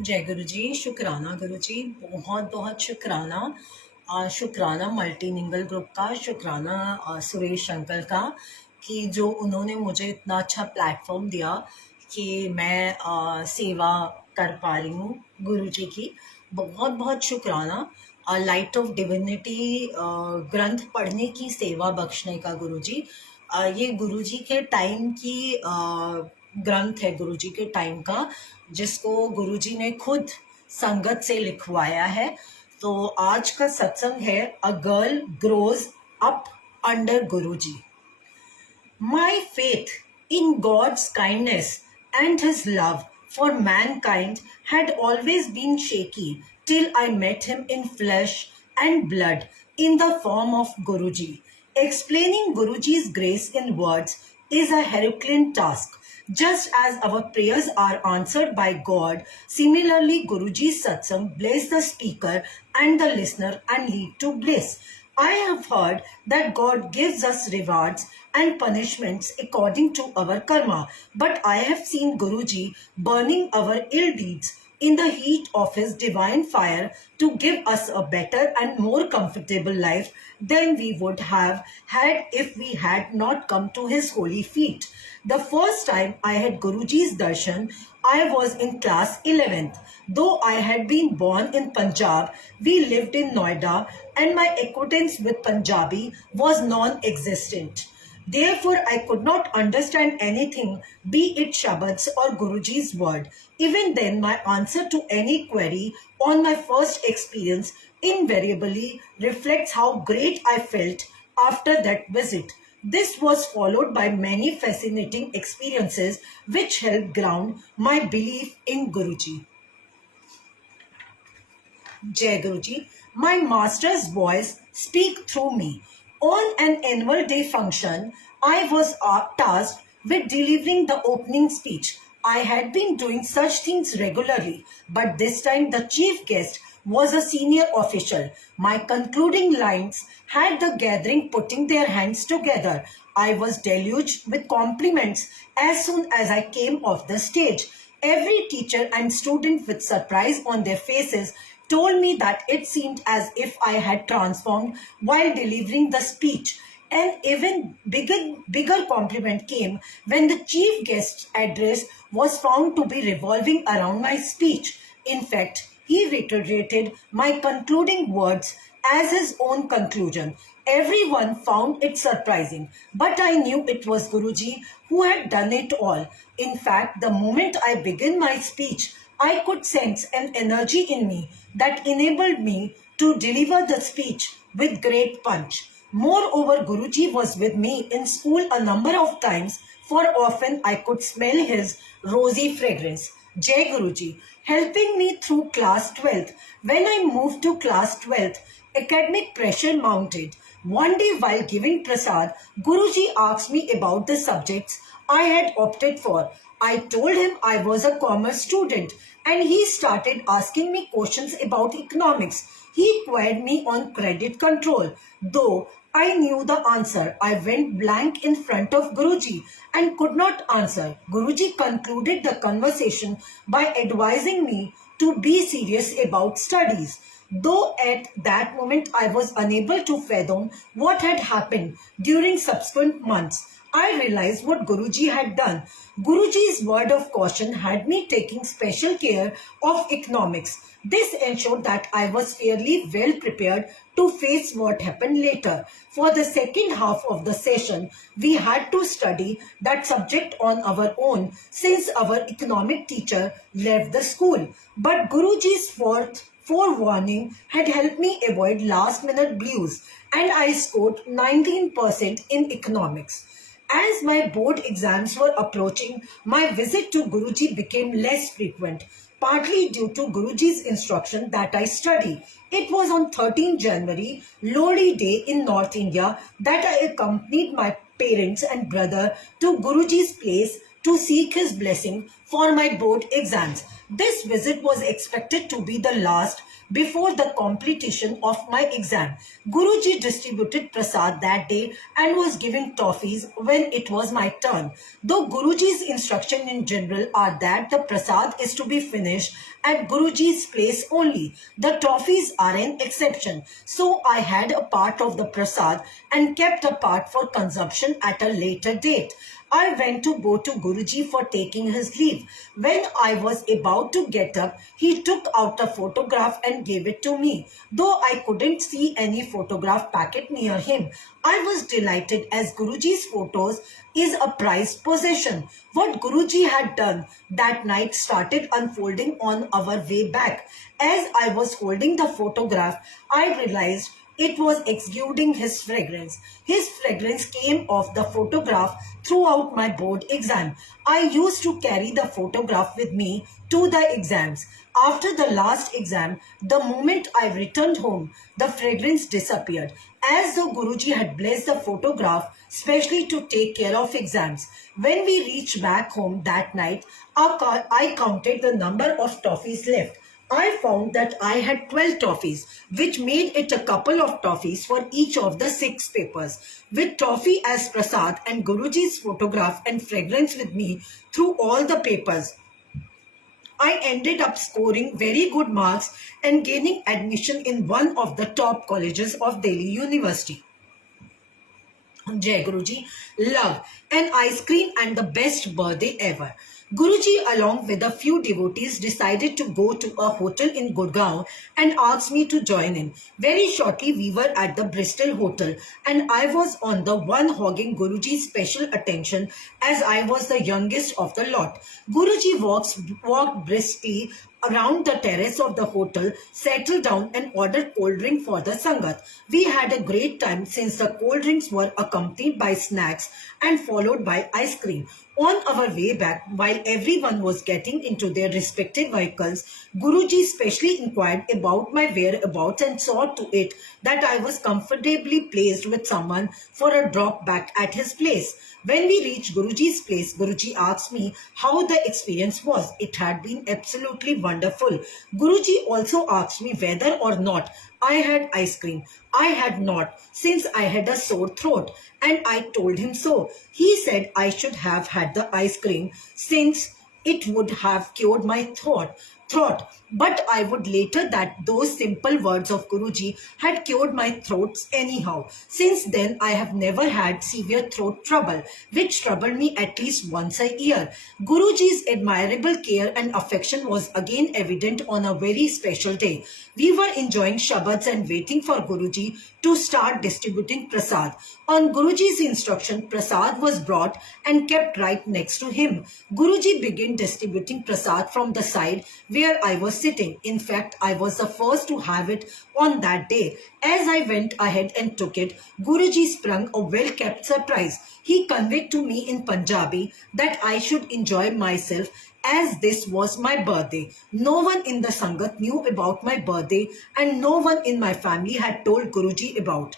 जय गुरु जी। शुक्राना गुरु जी, बहुत बहुत शुक्राना। शुक्राना मल्टीलिंगुअल ग्रुप का, शुक्राना सुरेश अंकल का कि जो उन्होंने मुझे इतना अच्छा प्लेटफॉर्म दिया कि मैं सेवा कर पा रही हूँ गुरु जी की। बहुत बहुत शुक्राना। लाइट ऑफ डिविनिटी ग्रंथ पढ़ने की सेवा बख्शने का गुरु जी। ये गुरु जी के टाइम की ग्रंथ है, गुरु जी के टाइम का, जिसको गुरुजी ने खुद संगत से लिखवाया है। तो आज का सत्संग है a girl grows up under Guruji. My faith in God's kindness and His love for mankind had always been shaky till I met Him in flesh and blood in the form of Guruji. Explaining Guruji's grace in words is a Herculean task. Just as our prayers are answered by God, similarly Guruji's satsang bless the speaker and the listener and lead to bliss. I have heard that God gives us rewards and punishments according to our karma, but I have seen Guruji burning our ill deeds in the heat of his divine fire to give us a better and more comfortable life than we would have had if we had not come to his holy feet. The first time I had Guruji's darshan, I was in class 11th. Though I had been born in Punjab, we lived in Noida and my acquaintance with Punjabi was non-existent. Therefore, I could not understand anything, be it Shabads or Guruji's word. Even then, my answer to any query on my first experience invariably reflects how great I felt after that visit. This was followed by many fascinating experiences which helped ground my belief in Guruji. Jai Guruji, my master's voice speak through me. On an annual day function, I was tasked with delivering the opening speech. I had been doing such things regularly, but this time the chief guest was a senior official. My concluding lines had the gathering putting their hands together. I was deluged with compliments as soon as I came off the stage. Every teacher and student with surprise on their faces told me that it seemed as if I had transformed while delivering the speech. An even bigger compliment came when the chief guest's address was found to be revolving around my speech. In fact, he reiterated my concluding words as his own conclusion. Everyone found it surprising, but I knew it was Guruji who had done it all. In fact, the moment I began my speech, I could sense an energy in me that enabled me to deliver the speech with great punch. Moreover, Guruji was with me in school a number of times, for often I could smell his rosy fragrance. Jai Guruji, helping me through class 12th. When I moved to class 12th, academic pressure mounted. One day while giving prasad, Guruji asked me about the subjects I had opted for. I told him I was a commerce student and he started asking me questions about economics. He quizzed me on credit control. Though I knew the answer, I went blank in front of Guruji and could not answer. Guruji concluded the conversation by advising me to be serious about studies. Though at that moment I was unable to fathom what had happened during subsequent months, I realized what Guruji had done. Guruji's word of caution had me taking special care of economics. This ensured that I was fairly well prepared to face what happened later. For the second half of the session, we had to study that subject on our own since our economic teacher left the school. But Guruji's forewarning had helped me avoid last minute blues and I scored 19% in economics. As my board exams were approaching, my visit to Guruji became less frequent, partly due to Guruji's instruction that I study. It was on 13 January, Lodi Day in North India, that I accompanied my parents and brother to Guruji's place to seek his blessing for my board exams. This visit was expected to be the last before the completion of my exam. Guruji distributed prasad that day and was giving toffees when it was my turn. Though Guruji's instruction in general are that the prasad is to be finished at Guruji's place only, the toffees are an exception. So I had a part of the prasad and kept a part for consumption at a later date. I went to go to Guruji for taking his leave. When I was about to get up, he took out a photograph and gave it to me. Though I couldn't see any photograph packet near him, I was delighted as Guruji's photos is a prized possession. What Guruji had done that night started unfolding on our way back. As I was holding the photograph, I realized it was exuding his fragrance. His fragrance came off the photograph throughout my board exam. I used to carry the photograph with me to the exams. After the last exam, the moment I returned home, the fragrance disappeared. As though Guruji had blessed the photograph, specially to take care of exams. When we reached back home that night, I counted the number of toffees left. I found that I had 12 toffees, which made it a couple of toffees for each of the 6 papers. With toffee as prasad and Guruji's photograph and fragrance with me through all the papers, I ended up scoring very good marks and gaining admission in one of the top colleges of Delhi University. Jai Guruji, love, and ice cream and the best birthday ever. Guruji, along with a few devotees, decided to go to a hotel in Gurgaon and asked me to join in. Very shortly, we were at the Bristol Hotel, and I was on the one hogging Guruji's special attention as I was the youngest of the lot. Guruji walked briskly around the terrace of the hotel, settled down and ordered cold drink for the Sangat. We had a great time since the cold drinks were accompanied by snacks and followed by ice cream. On our way back, while everyone was getting into their respective vehicles, Guruji specially inquired about my whereabouts and saw to it that I was comfortably placed with someone for a drop back at his place. When we reached Guruji's place, Guruji asked me how the experience was. It had been absolutely wonderful. Guruji also asked me whether or not I had ice cream. I had not, since I had a sore throat, and I told him so. He said I should have had the ice cream since it would have cured my throat. But I would later that those simple words of Guruji had cured my throats anyhow. Since then, I have never had severe throat trouble, which troubled me at least once a year. Guruji's admirable care and affection was again evident on a very special day. We were enjoying Shabads and waiting for Guruji to start distributing prasad. On Guruji's instruction, prasad was brought and kept right next to him. Guruji began distributing prasad from the side where I was sitting. In fact, I was the first to have it on that day. As I went ahead and took it, Guruji sprung a well-kept surprise. He conveyed to me in Punjabi that I should enjoy myself as this was my birthday. No one in the Sangat knew about my birthday and no one in my family had told Guruji about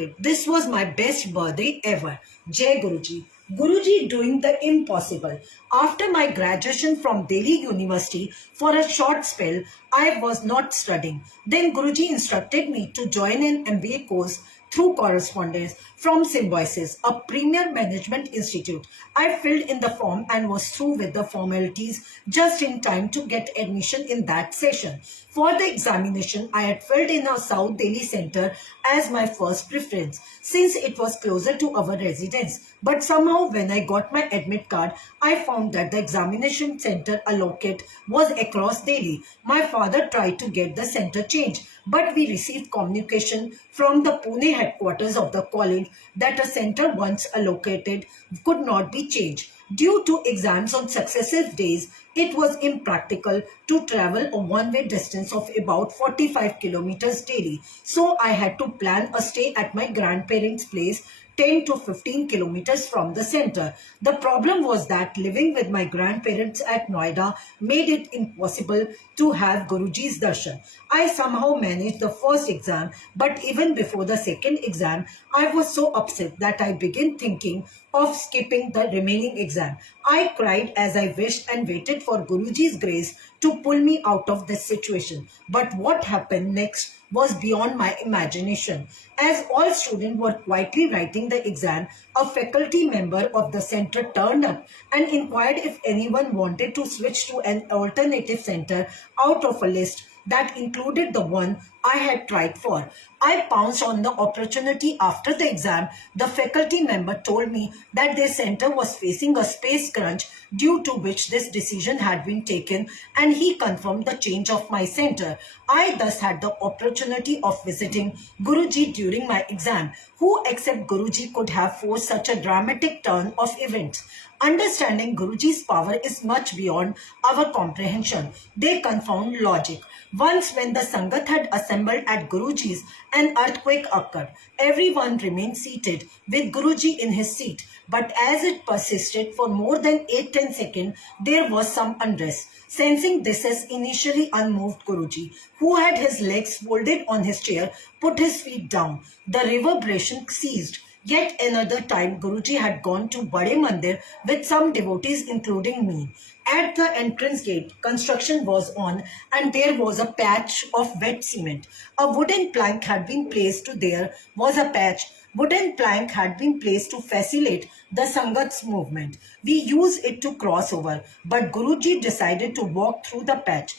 it. This was my best birthday ever. Jai Guruji. Guruji doing the impossible. After my graduation from Delhi University, for a short spell, I was not studying. Then Guruji instructed me to join an MBA course through correspondence from Symbiosis, a premier management institute. I filled in the form and was through with the formalities just in time to get admission in that session. For the examination, I had filled in a South Delhi center as my first preference, since it was closer to our residence. But somehow when I got my admit card, I found that the examination center allotted was across Delhi. My father tried to get the center changed, but we received communication from the Pune headquarters of the college that a center once allocated could not be changed. Due to exams on successive days, it was impractical to travel a one-way distance of about 45 kilometers daily. So I had to plan a stay at my grandparents' place 10 to 15 kilometers from the center. The problem was that living with my grandparents at Noida made it impossible to have Guruji's darshan. I somehow managed the first exam, but even before the second exam, I was so upset that I began thinking of skipping the remaining exam. I cried as I wished and waited for Guruji's grace to pull me out of this situation. But what happened next was beyond my imagination. As all students were quietly writing the exam, a faculty member of the center turned up and inquired if anyone wanted to switch to an alternative center out of a list that included the one I had tried for. I pounced on the opportunity after the exam. The faculty member told me that their center was facing a space crunch due to which this decision had been taken, and he confirmed the change of my center. I thus had the opportunity of visiting Guruji during my exam. Who except Guruji could have forced such a dramatic turn of events? Understanding Guruji's power is much beyond our comprehension. They confound logic. Once when the Sangat had assembled at Guruji's, an earthquake occurred. Everyone remained seated with Guruji in his seat. But as it persisted for more than 8-10 seconds, there was some unrest. Sensing this as initially unmoved Guruji, who had his legs folded on his chair, put his feet down. The reverberation ceased. Yet another time, Guruji had gone to Bade Mandir with some devotees, including me. At the entrance gate, construction was on, and there was a patch of wet cement. A wooden plank had been placed to there was a patch. Wooden plank had been placed to facilitate the Sangat's movement. We used it to cross over, but Guruji decided to walk through the patch.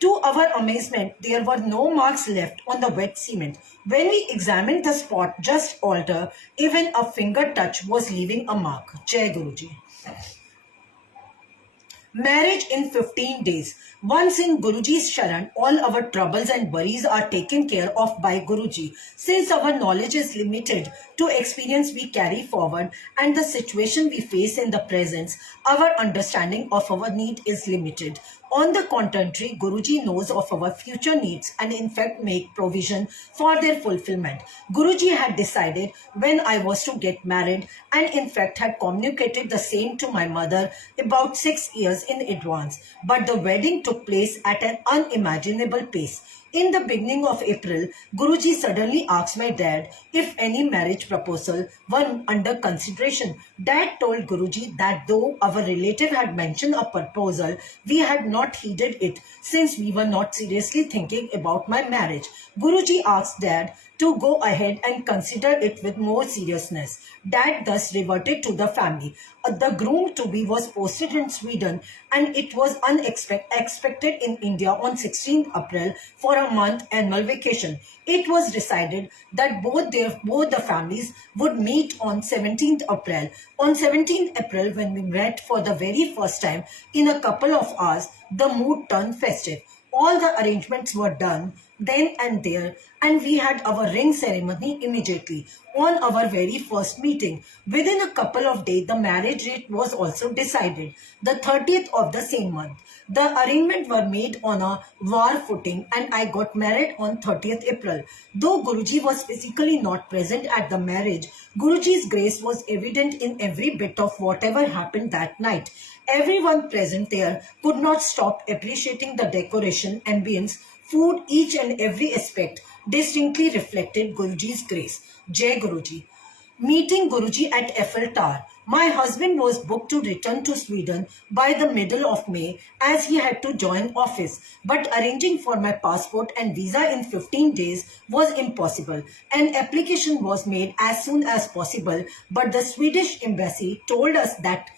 To our amazement, there were no marks left on the wet cement. When we examined the spot just alter, even a finger touch was leaving a mark. Jai Guruji. Marriage in 15 days. Once in Guruji's Sharan, all our troubles and worries are taken care of by Guruji. Since our knowledge is limited to experience we carry forward and the situation we face in the present, our understanding of our need is limited. On the contrary, Guruji knows of our future needs and in fact make provision for their fulfillment. Guruji had decided when I was to get married and in fact had communicated the same to my mother about 6 years in advance. But the wedding took place at an unimaginable pace. In the beginning of April, Guruji suddenly asked my dad if any marriage proposal were under consideration. Dad told Guruji that though our relative had mentioned a proposal, we had not heeded it since we were not seriously thinking about my marriage. Guruji asked Dad to go ahead and consider it with more seriousness. Dad thus reverted to the family. The groom-to-be was posted in Sweden and it was expected in India on 16th April for a month annual vacation. It was decided that both the families would meet on 17th April. On 17th April, when we met for the very first time in a couple of hours, the mood turned festive. All the arrangements were done then and there, and we had our ring ceremony immediately on our very first meeting. Within a couple of days, the marriage date was also decided, the 30th of the same month. The arrangements were made on a war footing and I got married on 30th April. Though Guruji was physically not present at the marriage, Guruji's grace was evident in every bit of whatever happened that night. Everyone present there could not stop appreciating the decoration, ambience, food, each and every aspect distinctly reflected Guruji's grace. Jai Guruji. Meeting Guruji at Eiffel Tower. My husband was booked to return to Sweden by the middle of May as he had to join office. But arranging for my passport and visa in 15 days was impossible. An application was made as soon as possible, but the Swedish embassy told us that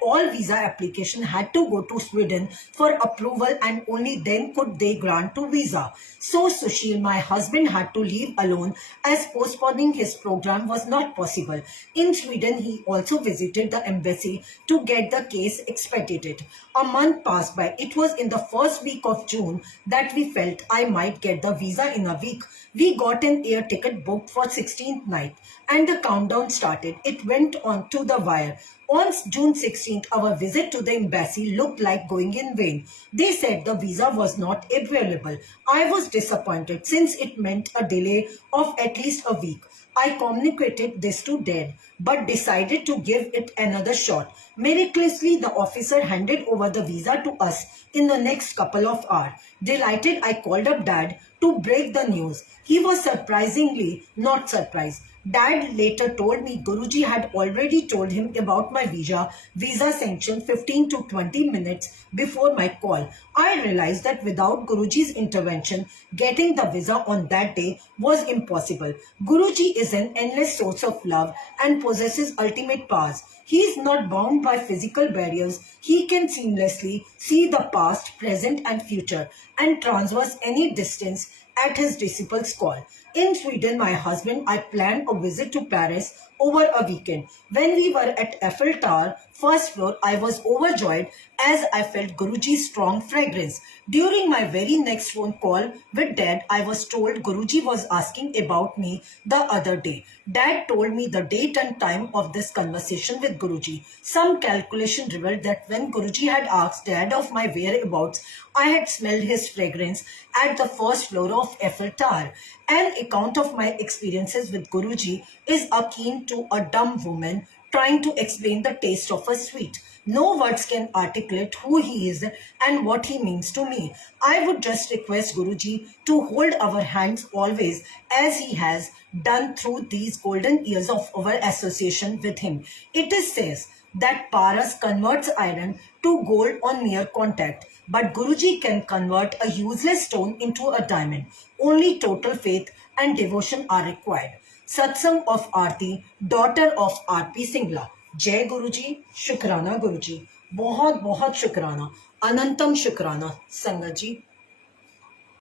all visa application had to go to Sweden for approval and only then could they grant to visa. So Sushil, my husband, had to leave alone as postponing his program was not possible. In Sweden, he also visited the embassy to get the case expedited. A month passed by. It was in the first week of June that we felt I might get the visa in a week. We got an air ticket booked for 16th night and the countdown started. It went on to the wire. On June 16th, our visit to the embassy looked like going in vain. They said the visa was not available. I was disappointed since it meant a delay of at least a week. I communicated this to Dad, but decided to give it another shot. Miraculously, the officer handed over the visa to us in the next couple of hours. Delighted, I called up Dad to break the news. He was surprisingly not surprised. Dad later told me Guruji had already told him about my visa sanction 15 to 20 minutes before my call. I realized that without Guruji's intervention, getting the visa on that day was impossible. Guruji is an endless source of love and possesses ultimate powers. He is not bound by physical barriers. He can seamlessly see the past, present, and future and traverse any distance at his disciples' call. In Sweden, my husband, I planned a visit to Paris over a weekend. When we were at Eiffel Tower, first floor, I was overjoyed as I felt Guruji's strong fragrance. During my very next phone call with Dad, I was told Guruji was asking about me the other day. Dad told me the date and time of this conversation with Guruji. Some calculation revealed that when Guruji had asked Dad of my whereabouts, I had smelled his fragrance at the first floor of Eiffel Tower. An account of my experiences with Guruji is akin to a dumb woman trying to explain the taste of a sweet. No words can articulate who he is and what he means to me. I would just request Guruji to hold our hands always as he has done through these golden years of our association with him. It is says that Paras converts iron to gold on mere contact. But Guruji can convert a useless stone into a diamond. Only total faith and devotion are required. Satsang of Aarti, daughter of R.P. Singla. जय गुरुजी, शुक्राना गुरुजी, बहुत बहुत शुक्राना, अनंतम शुक्राना संगत जी.